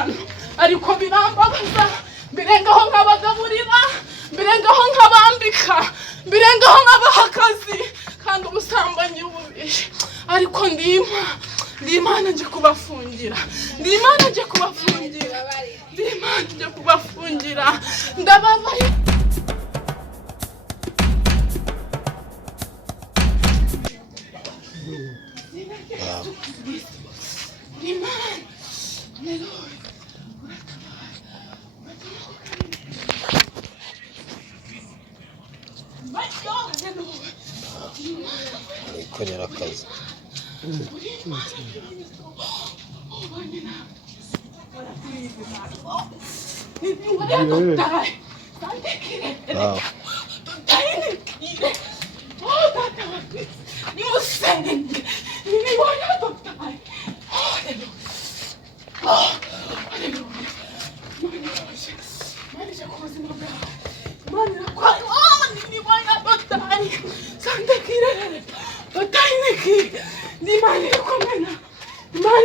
abantu ariko birambabaza birengaho nk'abagaburira birengaho nk'abambika birengaho nk'abaha akazi kandi ubusambanyi bubishe ariko ndimana nje kubafungira ndimana nje kubafungira ndababaye ikorera akazi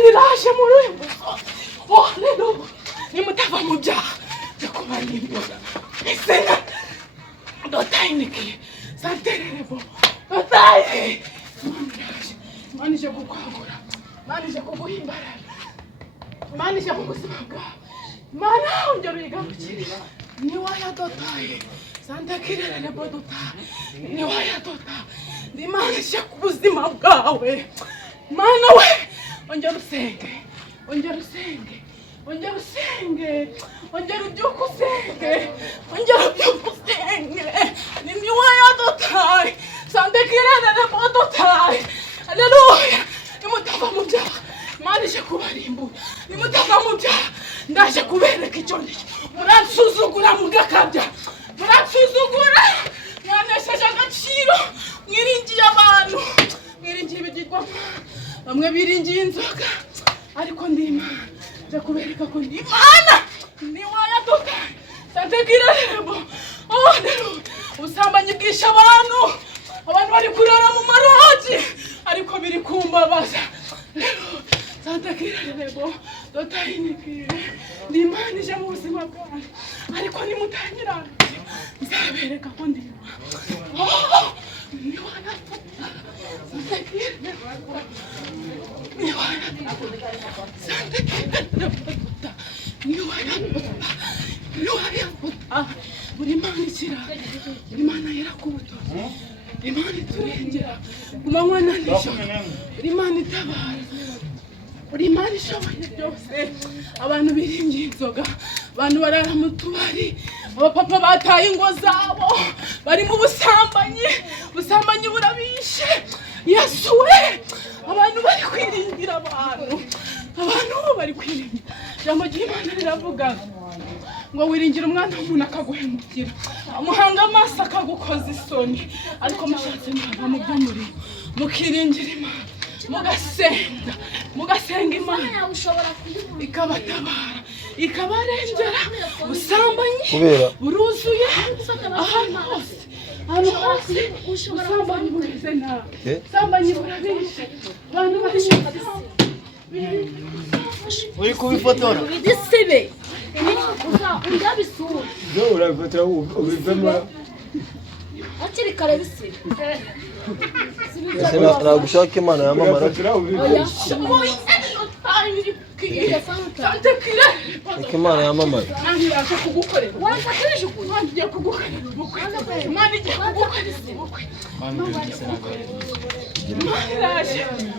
Uraje muri uyu rero nimutava mu byaha byo kubarimbura isena dotayiniki santererebo dotayi manije kukwagura manije kuguhimbara manije kugusima bwawe mana ongera uyigarukire ni waya dotayi santekirerebo dotayi ni waya dotayi ndimanije ku buzima bwawe mana we ongera usenge ongera usenge ongera usenge ongera ubyuka usenge ongera ubyuka usenge ni waya dotayi santekirerebo dotayi aleluya nimutava mu byaha manije kubarimbura nimutava mu byaha ndaje kubereka icyo nicyo muransuzugura mugakabya muransuzugura mwanesheje agaciro mwiringiye abantu mwiringiye ibigirwamana bamwe biringiye inzoga ariko ndimana nje kubereka ko ndimana ni waya dotayi santekirerebo aleluya ubusambanyi bwisha abantu bari kurara mu maroji ariko biri kumbabaza santekirerebo dotayiniki ndimana ije mu buzima bwanjye ariko nimutangira nzabereka ko ndimana ni waya santekirerebo ni waya santekirerebo ni waya ni waya buri mana ikira buri mana yarakubuto Imana iturengera kumanywa na nijoro Imana itabara Imana ishoboye byose abantu biringiye inzoga abantu barara mu tubari abapapa bataye ingo zabo bari mu busambanyi burabishe Yesu we abantu bari kwiringira abantu bari kwiringira jambo ry'Imana riravuga ngo wiringira umwana w'umuntu akaguhemukira amuhanga amaso akagukoza isoni ariko mushatse mwava mu by'umuriro mukiringira Imana mugasenga Imana ikabatabara ikabarengera ubusambanyi buruzuye ahantu hose ubusambanyi bumeze nabi ubusambanyi burabishe abantu uri kubifotora idisibe undabisura zo urabifotora ubivemo akiri kare bisibe nagushaka Imana yamamara Imana yamamara ntaje kugukorera wafatije ukuntu kugukorera ubukwe Imana igiye kugukorera ubukwe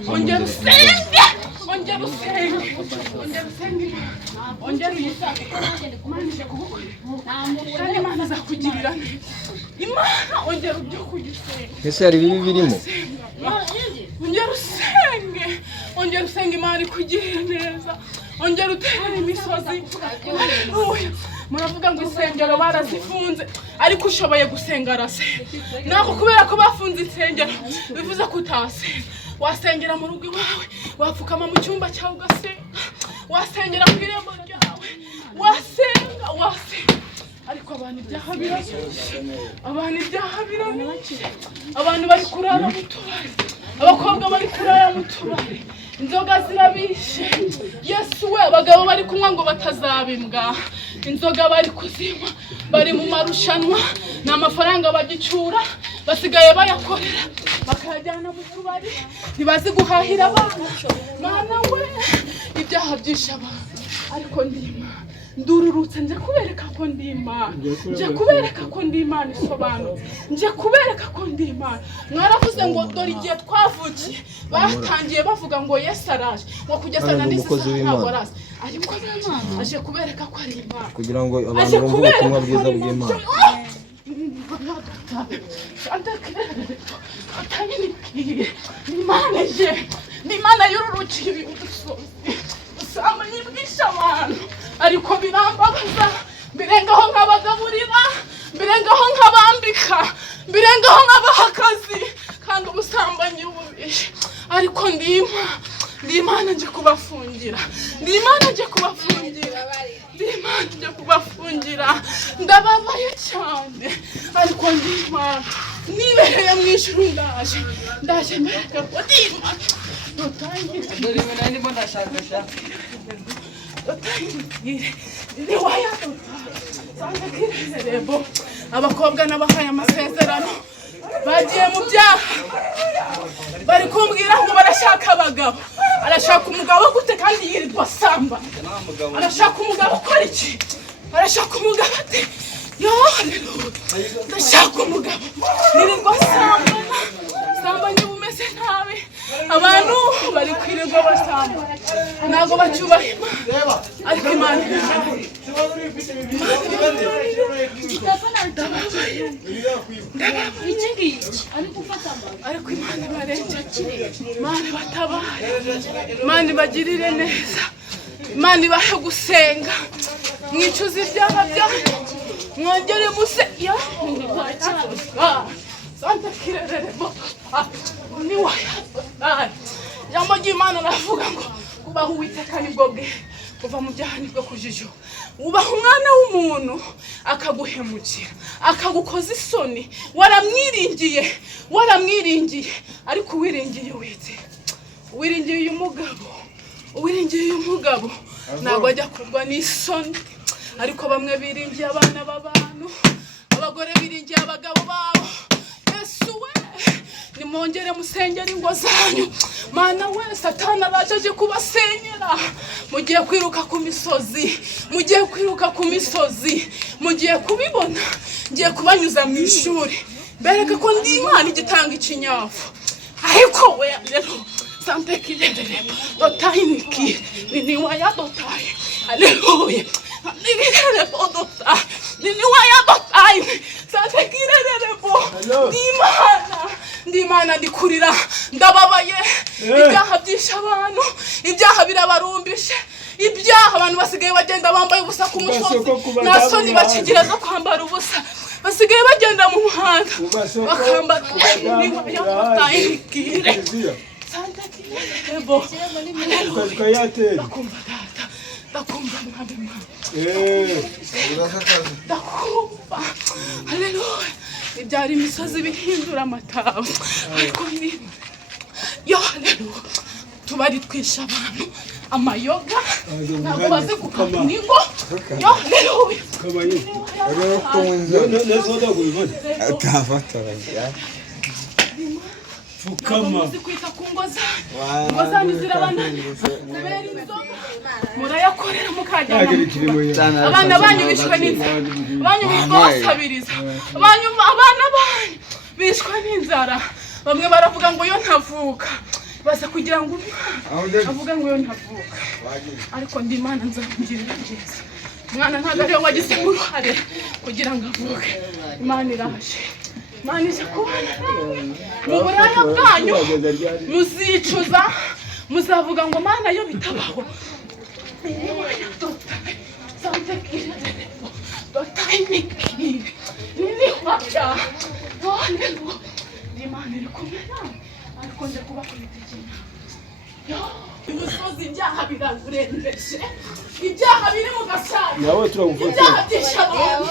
ongera usenge ongera uyisange Imana ije kugukorera kandi Imana izakugirira neza Imana ongera ubyo kugisenga ese hari bibi birimo ongera usenge Imana ikugirire neza ongera utere imisozi muravuga ngo insengero barazifunze ariko ushoboye gusenga arasenga nako kubera ko bafunze insengero bivuze ko utasenga wasengera mu rugo iwawe wapfukama mu cyumba cyawe ugasenga wasengera ku irembo ryawe wasenga ariko abantu ibyaha birabica abantu bari kurara mu tubari abakobwa bari kurara mu tubari inzoga zirabishe. Yesu we, abagabo bari kunywa ngo batazabimbwa, inzoga bari kuzinywa, bari mu marushanwa, n'amafaranga bagicura, basigaye bayakorera bakayajyana mu tubari, ntibazi guhahira abana. Mana we, ibyaha byishe abantu, ariko ndima ndururutse nje kubereka ko ndi Imana, nje kubereka ko ndi Imana isobanutse, nje kubereka ko ndi Imana. Mwaravuze ngo dore igihe twavukiye batangiye bavuga ngo Yesu araje, ngo kugeza na ndetse ntabwo araje, ariko aje kubereka ko ari Imana, kugira ngo abantu bumve ubutumwa bwiza bw'Imana. Imana yururukiye ibidusozi, usanga nyibwisha abantu, ariko birambabaza. Birengaho nk'abagaburira, birengaho nk'abambika, birengaho nk'abaha akazi, kandi ubusambanyi bubishe. Ariko ndi Imana nje kubafungira, ndi Imana nje kubafungira, ndi Imana nje kubafungira. Ndababaye cyane, ariko ndi Imana nibereye mu ijuru. Ndaje mbereka ko ndi Imana. Dore nani mbona shaka abakobwa n'abahaye amasezerano bagiye mu byaha, bari kumbwira ngo barashaka abagabo. Arashaka umugabo gute kandi yirirwa asamba? Arashaka umugabo ukora iki? Arashaka umugabo ate? Yo, ndashaka umugabo nirirwa sambanya bumeze nabi. Abantu bari kwirirwa basamba, ntabwo bacyubaha Imana, ariko Imana ariko Imana ibarengere, Imana ibatabare, Imana ibagirire neza, Imana ibahe gusenga, mwicuze ibyaha byanyu, mwongere museya Santa kirerere ni waya. Jambo ry'Imana ravuga ngo kubaho Uwiteka nibwo bwe, kuva mu byaha nibwo kujijo. Ubaho umwana w'umuntu akaguhemukira, akagukoza isoni, waramwiringiye, ariko wiringiye Uwiteka, wiringiye uyu mugabo ntabwo ajya kurwa n'isoni. Ariko bamwe biringiye abana b'abantu, abagore biringiye abagabo babo. Yesu we, nimwongere musengera ingo zanyu. Mana we, Satani araje kubasenyera. Mugiye kwiruka ku misozi, mugiye kubibona. Ngiye kubanyuza mu ishuri, bereka ko ndi Imana igitanga ikinyafu. Ariko we rero sante kirendere dotayiniki ni waya dotaye. Haleluya. Ndi Imana ndikurira, ndababaye. Ibyaha byishe abantu, ibyaha birabarumbishe, ibyaha abantu basigaye bagenda bambaye ubusa ku musozi, nta soni bakigira zo kwambara ubusa, basigaye bagenda mu muhanda bakambara ndakumva mwami ndakumva. Haleluya. Ibyari imisozi bihindura amatabu, ariko ni yo haleluya. Tubari twisha abantu amayoga, ntabwo bazi gukama ingo. Yo haleluya. Kwita ku ngo zanyu zirabananiye kubera inzoga murayakorera mukajyana. Abana banyu bishwe n'inzara, banyu bibasabiriza, abana banyu bishwe n'inzara. Bamwe baravuga ngo yo ntavuka, baza kugira ngo avuga ngo yo ntavuka, ariko ndi Imana nzamugirira neza. Mwana ntabwo ariwe wagize uruhare kugira ngo avuke. Imana iraje, Imana ije kubana mu buraya bwanyu, muzicuza, muzavuga ngo Mana yo bitabaho. Imana iri kumwe nawe, ariko nje kubakurikirana. Umusozi ibyaha biragurengeje, ibyaha biri mu gasaza, ibyaha byishe abantu.